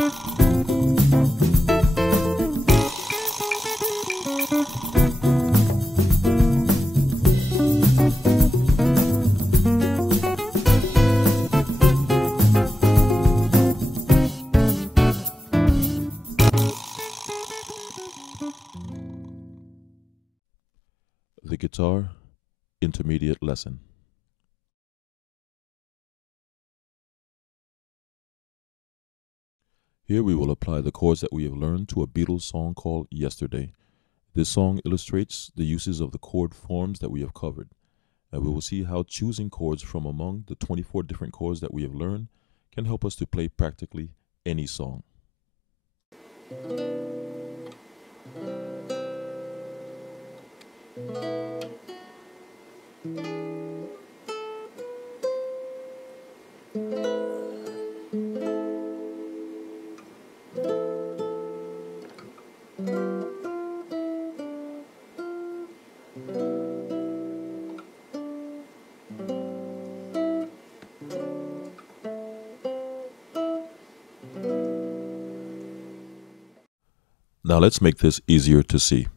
The Guitar Intermediate Lesson. Here we will apply the chords that we have learned to a Beatles song called Yesterday. This song illustrates the uses of the chord forms that we have covered, and we will see how choosing chords from among the 24 different chords that we have learned can help us to play practically any song. Now let's make this easier to see.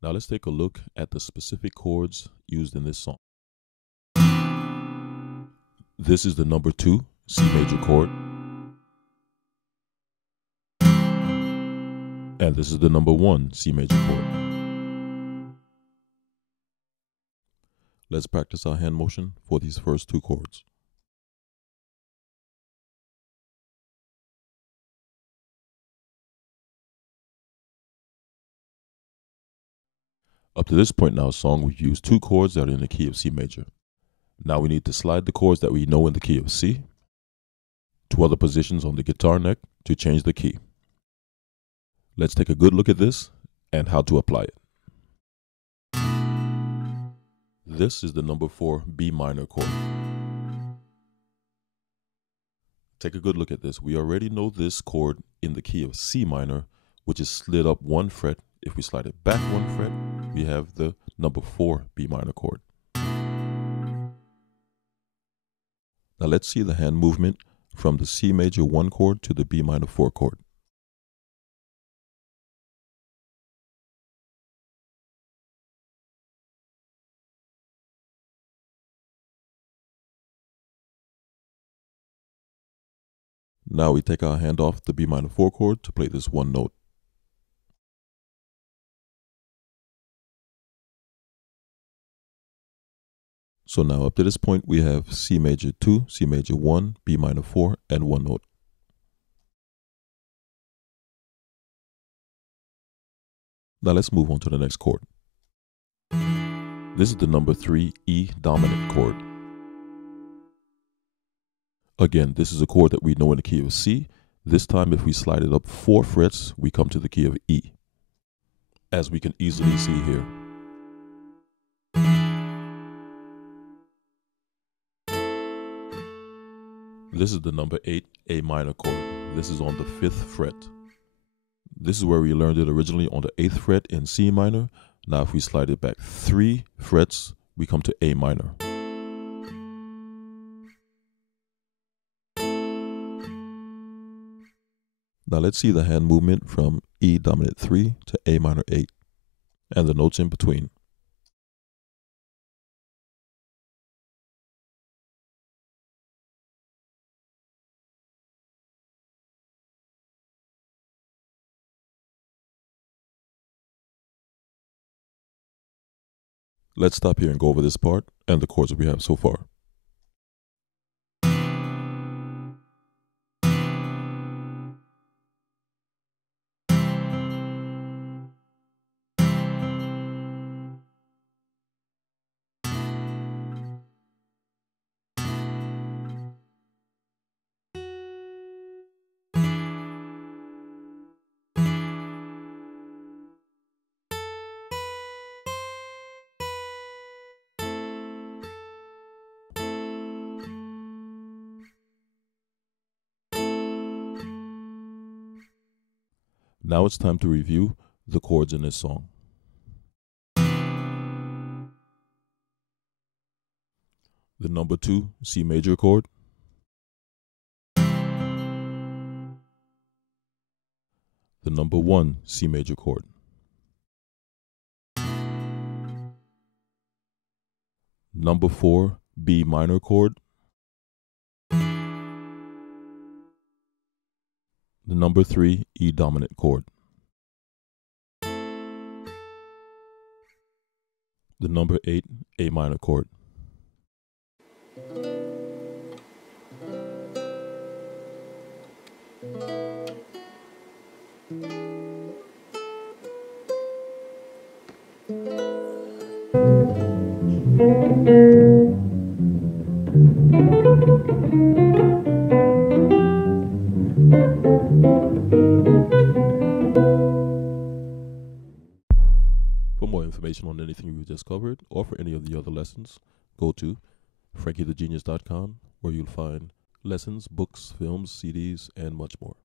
Now let's take a look at the specific chords used in this song. This is the number 2 C major chord. And this is the number 1 C major chord. Let's practice our hand motion for these first 2 chords. Up to this point in our song, we've used 2 chords that are in the key of C major. Now we need to slide the chords that we know in the key of C to other positions on the guitar neck to change the key. Let's take a good look at this and how to apply it. This is the number 4 B minor chord. Take a good look at this. We already know this chord in the key of C minor, which is slid up 1 fret. If we slide it back 1 fret, we have the number 4 B minor chord. Now let's see the hand movement from the C major 1 chord to the B minor 4 chord. Now we take our hand off the B minor 4 chord to play this 1 note. So now up to this point we have C major 2, C major 1, B minor 4, and 1 note. Now let's move on to the next chord. This is the number 3 E dominant chord. Again, this is a chord that we know in the key of C. This time if we slide it up 4 frets, we come to the key of E, as we can easily see here. This is the number 8 A minor chord. This is on the 5th fret. This is where we learned it originally on the 8th fret in C minor. Now if we slide it back 3 frets, we come to A minor. Now let's see the hand movement from E dominant 3 to A minor 8 and the notes in between. Let's stop here and go over this part and the chords that we have so far. Now it's time to review the chords in this song. The number 2 C major chord, the number 1 C major chord, number 4 B minor chord, the number 3 E dominant chord, the number 8 A minor chord. For more information on anything we just covered, or for any of the other lessons, go to frankiethegenius.com, where you'll find lessons, books, films, CDs, and much more.